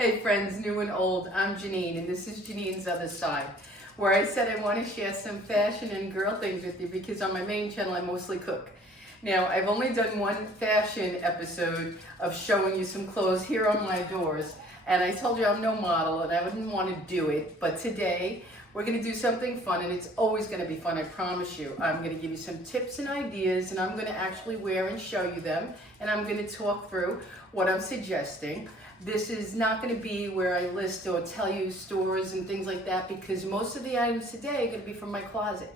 Hey friends, new and old, I'm Jeanine, and this is Janine's Other Side, where I said I want to share some fashion and girl things with you because on my main channel I mostly cook. Now, I've only done one fashion episode of showing you some clothes here on my doors, and I told you I'm no model and I wouldn't want to do it, but today we're going to do something fun, and it's always going to be fun, I promise you. I'm going to give you some tips and ideas, and I'm going to actually wear and show you them, and I'm going to talk through what I'm suggesting. This is not going to be where I list or tell you stores and things like that, because most of the items today are going to be from my closet.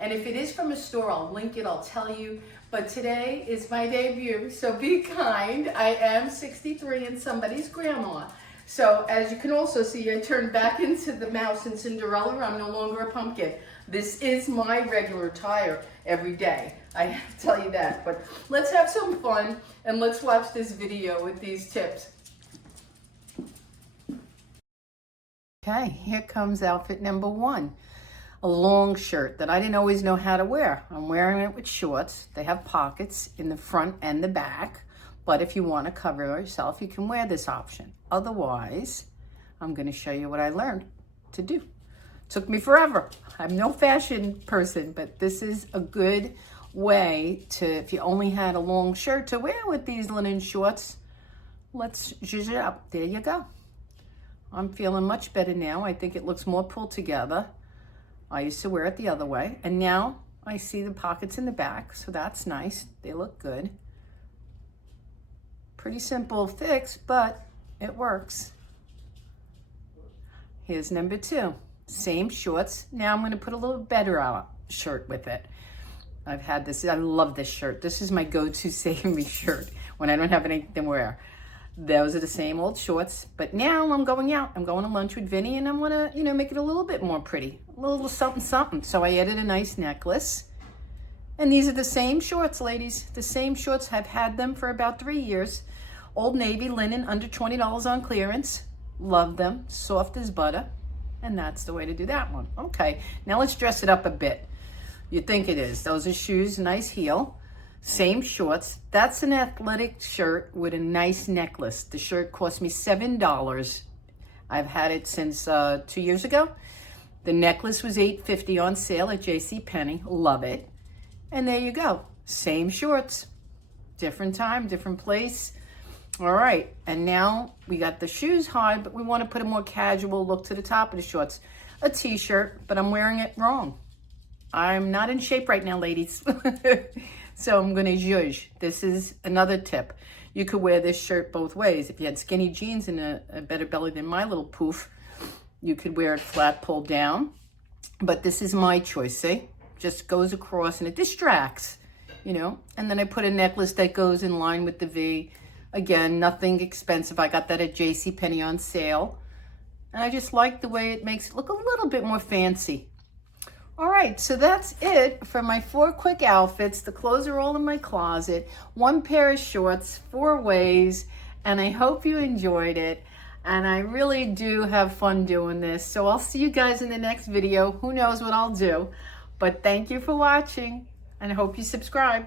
And if it is from a store, I'll link it, I'll tell you. But today is my debut, so be kind. I am 63 and somebody's grandma. So as you can also see, I turned back into the mouse in Cinderella. I'm no longer a pumpkin. This is my regular attire every day. I have to tell you that. But let's have some fun and let's watch this video with these tips. Okay, here comes outfit number one. A long shirt that I didn't always know how to wear. I'm wearing it with shorts. They have pockets in the front and the back. But if you want to cover yourself, you can wear this option. Otherwise, I'm going to show you what I learned to do. Took me forever. I'm no fashion person, but this is a good way to, if you only had a long shirt to wear with these linen shorts, let's zhuzh it up. There you go. I'm feeling much better now. I think it looks more pulled together. I used to wear it the other way, and now I see the pockets in the back, so that's nice. They look good. Pretty simple fix, but it works. Here's number two. Same shorts. Now I'm going to put a little better shirt with it. I've had this. I love this shirt. This is my go-to save me shirt when I don't have anything to wear. Those are the same old shorts, but now I'm going out. I'm going to lunch with Vinny, and I want to, make it a little bit more pretty, a little something, something. So I added a nice necklace, and these are the same shorts, ladies. The same shorts. I've had them for about 3 years. Old Navy linen, under $20 on clearance. Love them, soft as butter, and that's the way to do that one. Okay, now let's dress it up a bit. You think it is? Those are shoes, nice heel. Same shorts. That's an athletic shirt with a nice necklace. The shirt cost me $7. I've had it since 2 years ago. The necklace was $8.50 on sale at JCPenney. Love it. And there you go. Same shorts. Different time, different place. All right. And now we got the shoes high, but we want to put a more casual look to the top of the shorts. A t-shirt, but I'm wearing it wrong. I'm not in shape right now, ladies. So I'm going to zhuzh. This is another tip. You could wear this shirt both ways. If you had skinny jeans and a better belly than my little poof, you could wear it flat pulled down. But this is my choice, see? Just goes across and it distracts, And then I put a necklace that goes in line with the V. Again, nothing expensive. I got that at JCPenney on sale. And I just like the way it makes it look a little bit more fancy. All right, so that's it for my 4 quick outfits. The clothes are all in my closet. 1 pair of shorts, 4 ways, and I hope you enjoyed it. And I really do have fun doing this. So I'll see you guys in the next video. Who knows what I'll do. But thank you for watching, and I hope you subscribe.